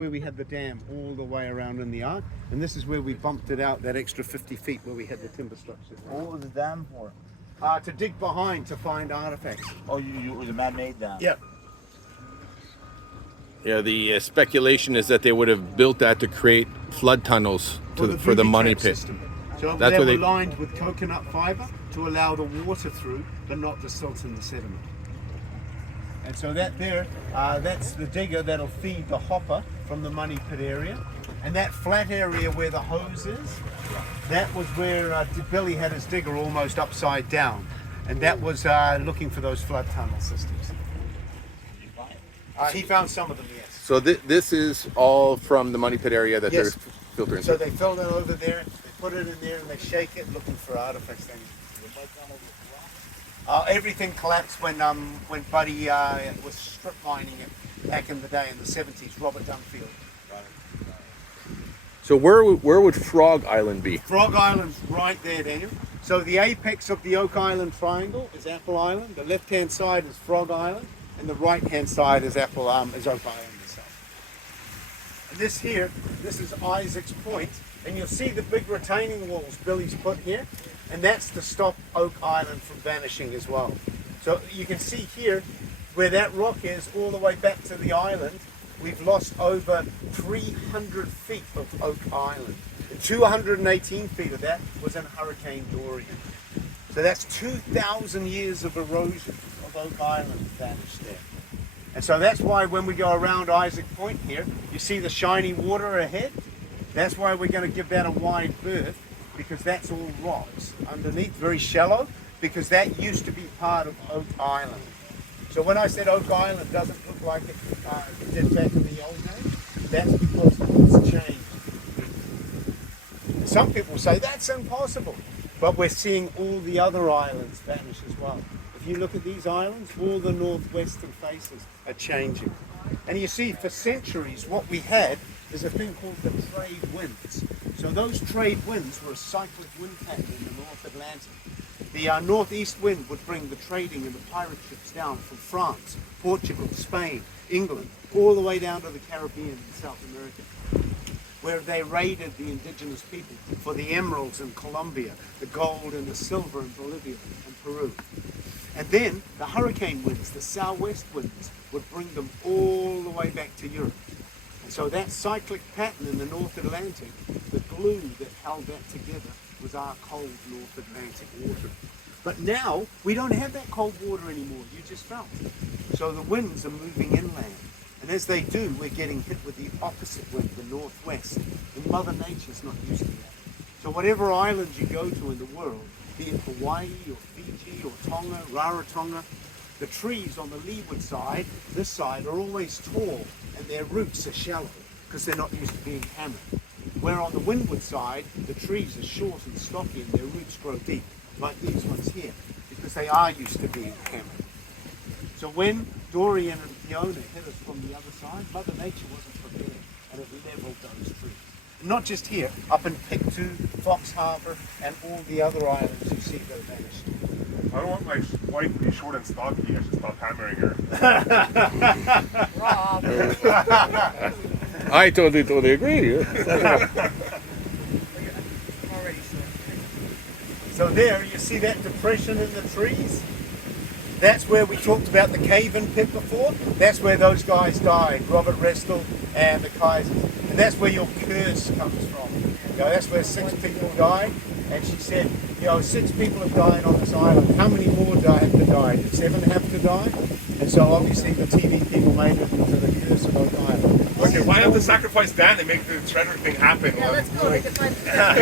where we had the dam all the way around in the arc, and this is where we bumped it out that extra 50 feet where we had the timber structure. What was the dam for? To dig behind to find artifacts. Oh, it was a man-made dam. Yeah. Yeah, the speculation is that they would have built that to create flood tunnels for the money pit. System. So That's they where were they lined with coconut fiber to allow the water through, but not the silt and the sediment. And so that there, that's the digger that'll feed the hopper from the money pit area. And that flat area where the hose is, that was where Billy had his digger almost upside down. And that was looking for those flood tunnel systems. He found some of them, yes. So this is all from the money pit area that Yes. they're filtering. So they filled it over there, they put it in there, and they shake it looking for artifacts. Everything collapsed when Buddy was strip mining it back in the day in the 70s, Robert Dunfield. So where would Frog Island be? Frog Island's right there, Daniel. So the apex of the Oak Island triangle is Apple Island. The left-hand side is Frog Island, and the right-hand side is Oak Island itself. And this here, this is Isaac's Point, and you'll see the big retaining walls Billy's put here, and that's to stop Oak Island from vanishing as well. So you can see here where that rock is all the way back to the island. We've lost over 300 feet of Oak Island. And 218 feet of that was in Hurricane Dorian. So that's 2,000 years of erosion of Oak Island vanished there. And so that's why when we go around Isaac Point here, you see the shiny water ahead. That's why we're going to give that a wide berth, because that's all rocks underneath, very shallow, because that used to be part of Oak Island. So when I said Oak Island doesn't look like it did back in the old days, that's because it's changed. Some people say that's impossible, but we're seeing all the other islands vanish as well. If you look at these islands, all the northwestern faces are changing. And you see, for centuries, what we had is a thing called the trade winds. So those trade winds were a cyclic wind pattern in the North Atlantic. The northeast wind would bring the trading and the pirate ships down from France, Portugal, Spain, England, all the way down to the Caribbean and South America, where they raided the indigenous people for the emeralds in Colombia, the gold and the silver in Bolivia and Peru. And then the hurricane winds, the southwest winds, would bring them all the way back to Europe. And so that cyclic pattern in the North Atlantic, the glue that held that together was our cold North Atlantic water. But now we don't have that cold water anymore, you just felt. So the winds are moving inland. And as they do, we're getting hit with the opposite wind, the northwest. And Mother Nature's not used to that. So whatever island you go to in the world, be it Hawaii or Fiji or Tonga, Rarotonga, the trees on the leeward side, this side, are always tall and their roots are shallow because they're not used to being hammered. Where on the windward side, the trees are short and stocky and their roots grow deep, like these ones here, because they are used to being hammered. So when Dorian and Fiona hit us from the other side, Mother Nature wasn't prepared, and it leveled those trees. And not just here, up in Pictou, Fox Harbour, and all the other islands you see that vanished. I don't want my wife to be short and stocky. I should stop hammering her. Rob. I totally agree. So there, you see that depression in the trees? That's where we talked about the cave-in pit before. That's where those guys died, Robert Restel and the Kaisers. And that's where your curse comes from. You know, that's where 6 people died. And she said, 6 people have died on this island. How many more have to die? Did 7 have to die? And so obviously the TV people made it into the curse of Oak Island. Okay, why have to sacrifice Dan to make the treasure thing happen? Yeah, let's go. We can find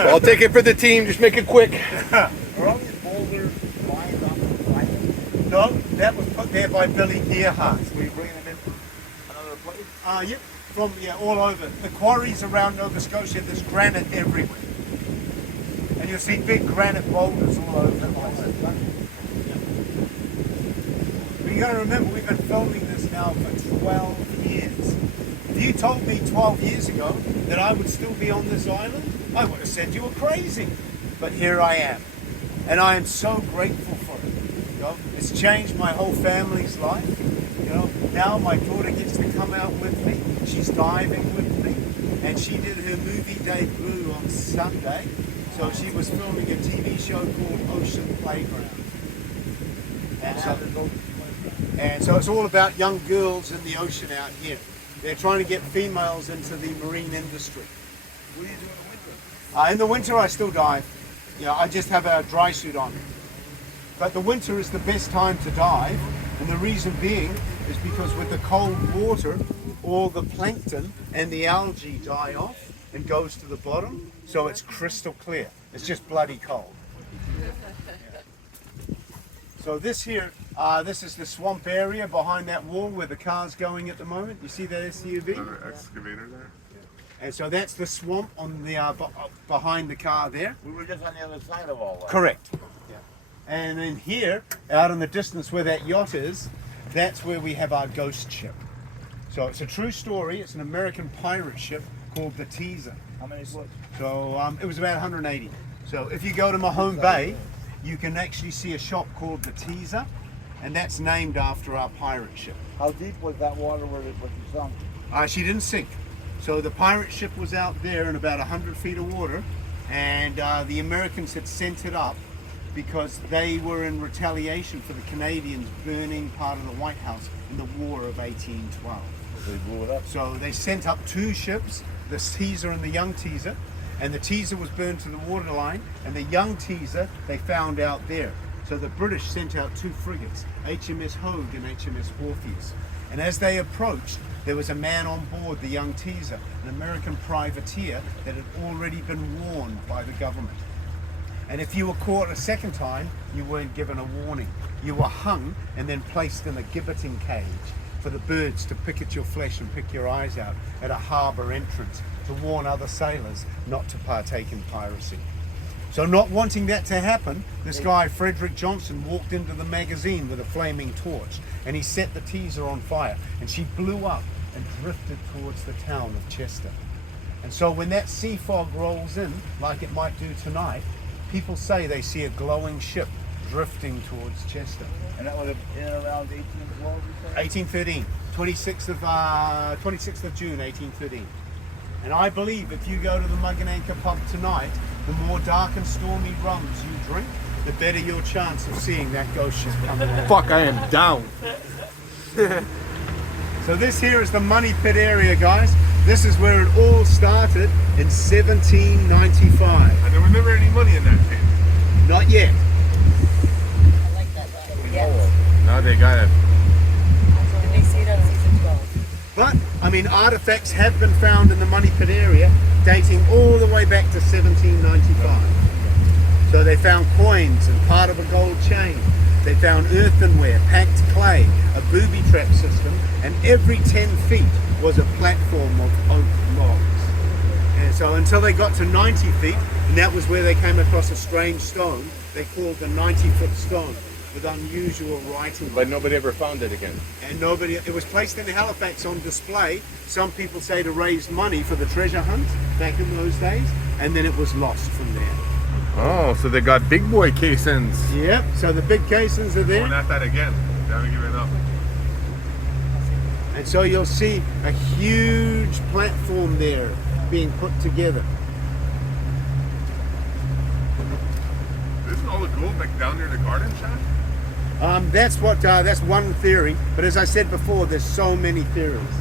I'll take it for the team. Just make it quick. Are all these boulders lined up with island? No, that was put there by Billy Gearhart. So you're bringing them in from another place? Yep, from all over. The quarries around Nova Scotia, there's granite everywhere. And you'll see big granite boulders all over the place. But you got to remember, we've been filming this now for 12 years. If you told me 12 years ago that I would still be on this island, I would have said you were crazy. But here I am. And I am so grateful for it. It's changed my whole family's life. Now my daughter gets to come out with me. She's diving with me. and she did her movie debut on Sunday. So she was filming a TV show called Ocean Playground. And so it's all about young girls in the ocean out here. They're trying to get females into the marine industry. What do you do in the winter? In the winter I still dive. You know, I just have a dry suit on. But the winter is the best time to dive, and the reason being is because with the cold water, all the plankton and the algae die off and goes to the bottom, so it's crystal clear. It's just bloody cold. So this here, this is the swamp area behind that wall where the car's going at the moment. You see that SUV? Another excavator there. And so that's the swamp on the behind the car there. We were just on the other side of all that. Correct. Yeah. And then here, out in the distance where that yacht is, that's where we have our ghost ship. So it's a true story. It's an American pirate ship called the Teaser. How many foot? So it was about 180. So if you go to Mahone Bay, you can actually see a shop called the Teaser, and that's named after our pirate ship. How deep was that water where you sunk? She didn't sink. So the pirate ship was out there in about 100 feet of water, and the Americans had sent it up because they were in retaliation for the Canadians burning part of the White House in the War of 1812. They blew it up. So they sent up two ships, the Teaser and the Young Teaser, and the Teaser was burned to the waterline, and the Young Teaser they found out there. So the British sent out two frigates, HMS Hogue and HMS Orpheus. And as they approached, there was a man on board the Young Teaser, an American privateer that had already been warned by the government. And if you were caught a second time, you weren't given a warning. You were hung and then placed in a gibbeting cage for the birds to pick at your flesh and pick your eyes out at a harbour entrance to warn other sailors not to partake in piracy. So not wanting that to happen, this guy, Frederick Johnson, walked into the magazine with a flaming torch, and he set the Teaser on fire, and she blew up and drifted towards the town of Chester. And so when that sea fog rolls in, like it might do tonight, people say they see a glowing ship drifting towards Chester. And that was in and around 1812, you said? 1813, 26th of June, 1813. And I believe if you go to the Mug and Anchor pub tonight, the more dark and stormy rums you drink, the better your chance of seeing that ghost ship come along. Fuck, I am down. So this here is the Money Pit area, guys. This is where it all started in 1795. And there was never any money in that thing. Not yet. I like that. Yes. Now they got it. Did they see it on season 12? But, I mean, artifacts have been found in the Money Pit area dating all the way back to 1795. So they found coins and part of a gold chain. They found earthenware, packed clay, a booby trap system, and every 10 feet was a platform of oak logs. And so until they got to 90 feet, and that was where they came across a strange stone, they called the 90-foot stone, with unusual writing. But nobody ever found it again. And nobody, it was placed in Halifax on display. Some people say to raise money for the treasure hunt back in those days, and then it was lost from there. Oh, so they got big boy casings. Yep, so the big casings are there. Going at that again. They haven't given up. And so you'll see a huge platform there being put together. Isn't all the gold like down near the garden shack? That's one theory, but as I said before, there's so many theories.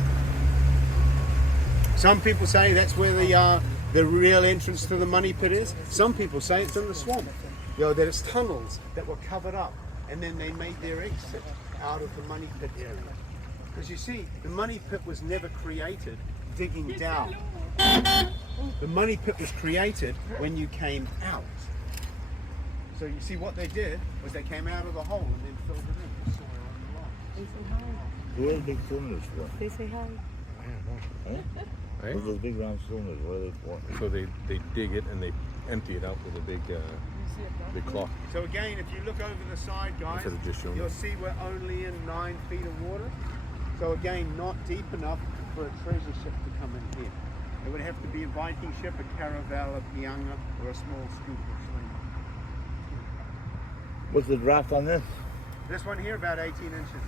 Some people say that's where the real entrance to the Money Pit is. Some people say it's in the swamp. You know, that it's tunnels that were covered up, and then they made their exit out of the Money Pit area. Because you see, the Money Pit was never created digging down. The Money Pit was created when you came out. So you see what they did was they came out of the hole and then filled it in with soil and rock. Who are the big cylinders for? They say hi. Right? What's those big round cylinders? What are they for? So they dig it and they empty it out with a big cloth. So again, if you look over the side, guys, Instead of just showing you'll it. see we're only in 9 feet of water. So again, not deep enough for a treasure ship to come in here. It would have to be a Viking ship, a caravel, a pianga, or a small scoop or sling. What's the draft on this? This one here, about 18 inches.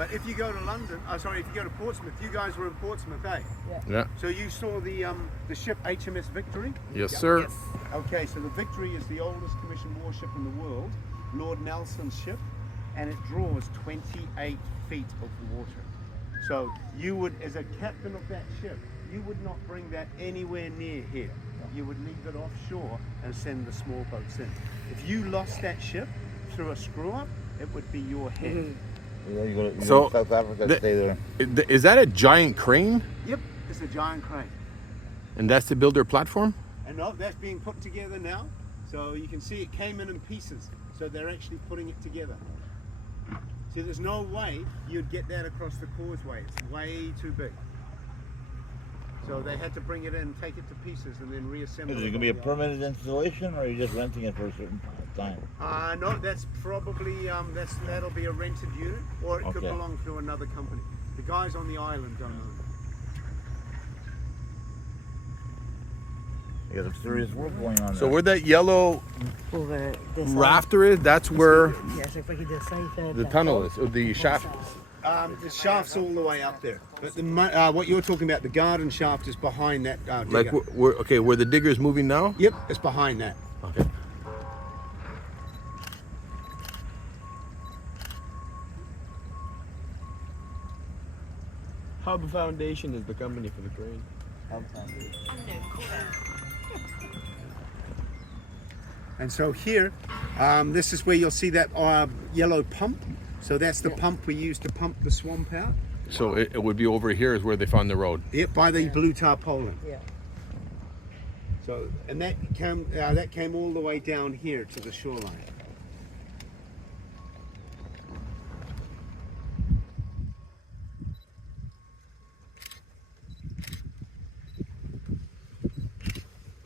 But if you go to London, if you go to Portsmouth, you guys were in Portsmouth, eh? Yeah. So you saw the ship HMS Victory? Yes, sir. Okay, so the Victory is the oldest commissioned warship in the world, Lord Nelson's ship, and it draws 28 feet of water. So you would, as a captain of that ship, you would not bring that anywhere near here. You would leave it offshore and send the small boats in. If you lost that ship through a screw up, it would be your head. Yeah, you go to So, South Africa, stay there. Is that a giant crane? Yep, it's a giant crane. And that's to build their platform? And no, that's being put together now. So you can see it came in pieces. So they're actually putting it together. So there's no way you'd get that across the causeway. It's way too big. So they had to bring it in, take it to pieces, and then reassemble it. Is it going to be a permanent installation, or are you just renting it for a certain time? No, that's probably that'll be a rented unit, or it could Okay. belong to another company. The guys on the island don't own it. You got some serious work going on So there. where that yellow Over this rafter is, that's where Yes, if we could just say that. the tunnel is, or the shaft. The shaft's all the way up there, but what you're talking about, the garden shaft, is behind that digger. Like, where the digger's moving now? Yep, it's behind that. Okay. Hub Foundation is the company for the crane. And so here, this is where you'll see that yellow pump. So that's the pump we use to pump the swamp out. So it would be over here is where they found the road. Yep, by the blue tarpaulin. Yeah. So, and that came all the way down here to the shoreline.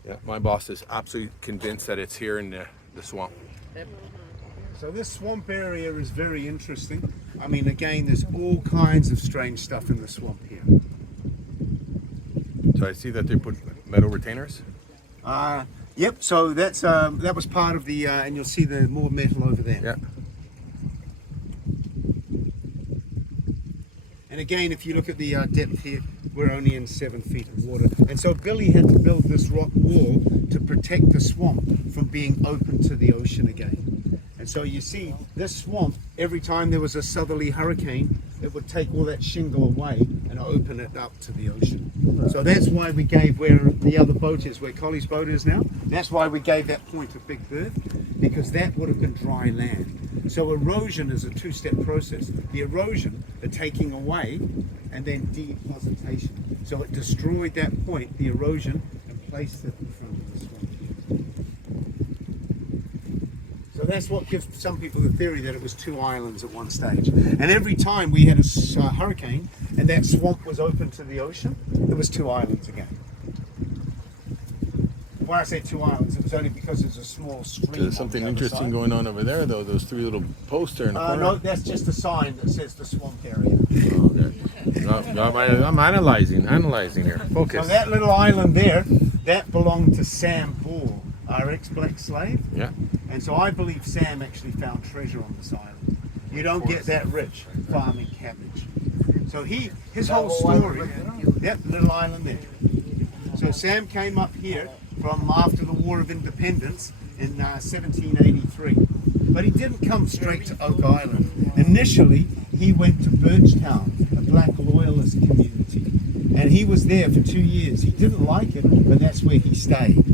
Yeah, my boss is absolutely convinced that it's here in the swamp. So this swamp area is very interesting. I mean, again, there's all kinds of strange stuff in the swamp here. So I see that they put metal retainers. Yep. So that's that was part of the, and you'll see the more metal over there. Yeah. And again, if you look at the depth here, we're only in 7 feet of water. And so Billy had to build this rock wall to protect the swamp from being open to the ocean again. And so you see, this swamp, every time there was a southerly hurricane, it would take all that shingle away and open it up to the ocean. So that's why we gave where the other boat is, where Collie's boat is now, that's why we gave that point a Big Berth, because that would have been dry land. So erosion is a two-step process. The erosion, the taking away, and then depositation. So it destroyed that point, the erosion, and placed it in front of the swamp. So that's what gives some people the theory that it was two islands at one stage. And every time we had a hurricane and that swamp was open to the ocean, it was two islands again. When I say two islands, it was only because there's a small stream. There's something interesting going on over there, though. Those three little posts there in the corner. No, that's just a sign that says the swamp area. Oh, okay. No, I'm analyzing here. Focus. So that little island there, that belonged to Sam Ball, our ex-black slave. Yeah. And so I believe Sam actually found treasure on this island. You don't get that rich farming cabbage. So his whole story, yep, little island there. So Sam came up here from after the War of Independence in 1783. But he didn't come straight to Oak Island. Initially, he went to Birchtown, a black loyalist community. And he was there for 2 years. He didn't like it, but that's where he stayed.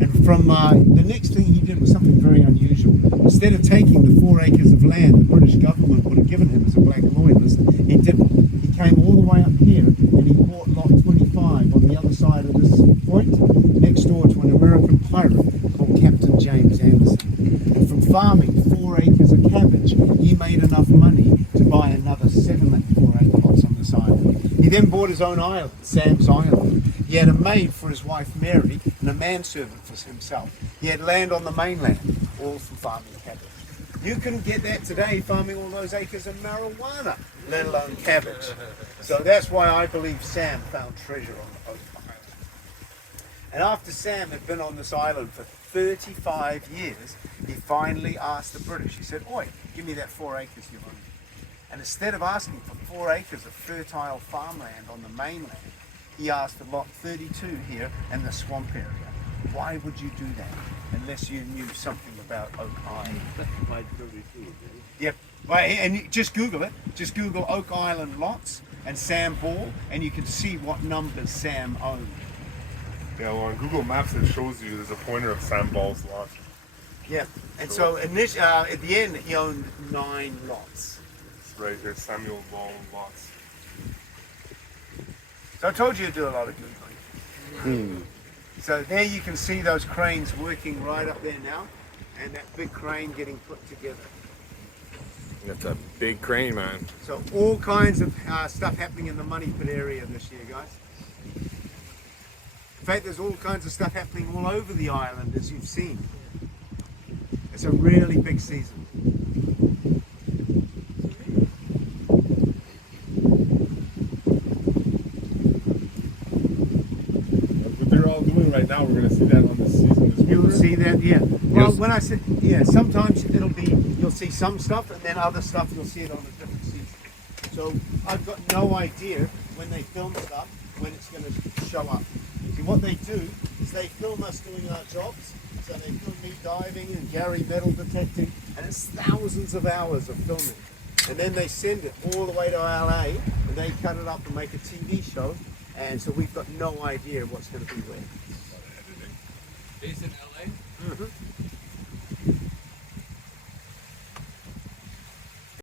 And from the next thing he did was something very unusual. Instead of taking the 4 acres of land the British government would have given him as a black loyalist, he didn't. He came all the way up here and he bought lot 25 on the other side of this point, next door to an American pirate called Captain James Anderson. And from farming 4 acres of cabbage, he made enough money to buy another 7 4-acre lots on this island. He then bought his own island, Sam's Island. He had a maid for his wife Mary and a manservant for himself. He had land on the mainland, all from farming cabbage. You couldn't get that today farming all those acres of marijuana, let alone cabbage. So that's why I believe Sam found treasure on Oak Island. And after Sam had been on this island for 35 years, he finally asked the British, he said, "Oi, give me that 4 acres you own." And instead of asking for 4 acres of fertile farmland on the mainland, he asked for lot 32 here in the swamp area. Why would you do that unless you knew something about Oak Island? Yep. Well, and just Google it. Just Google Oak Island lots and Sam Ball, and you can see what numbers Sam owned. Yeah, well, on Google Maps it shows you there's a pointer of Sam Ball's lot. Yeah. And so at the end, he owned 9 lots. It's right here, Samuel Ball lots. So I told you to do a lot of Googling. So there you can see those cranes working right up there now, and that big crane getting put together. That's a big crane, man. So all kinds of stuff happening in the Money Pit area this year, guys. In fact, there's all kinds of stuff happening all over the island, as you've seen. It's a really big season. What they're all doing right now, we're going to see that on the season this You'll winter. see that, yeah. Well, when I said, yeah, sometimes you'll see some stuff, and then other stuff you'll see it on a different season. So I've got no idea when they film stuff, when it's going to show up. See, what they do is they film us doing our jobs. So they film me diving and Gary metal detecting, and it's thousands of hours of filming. And then they send it all the way to LA, and they cut it up and make a TV show. And so we've got no idea what's going to be where. Based in LA?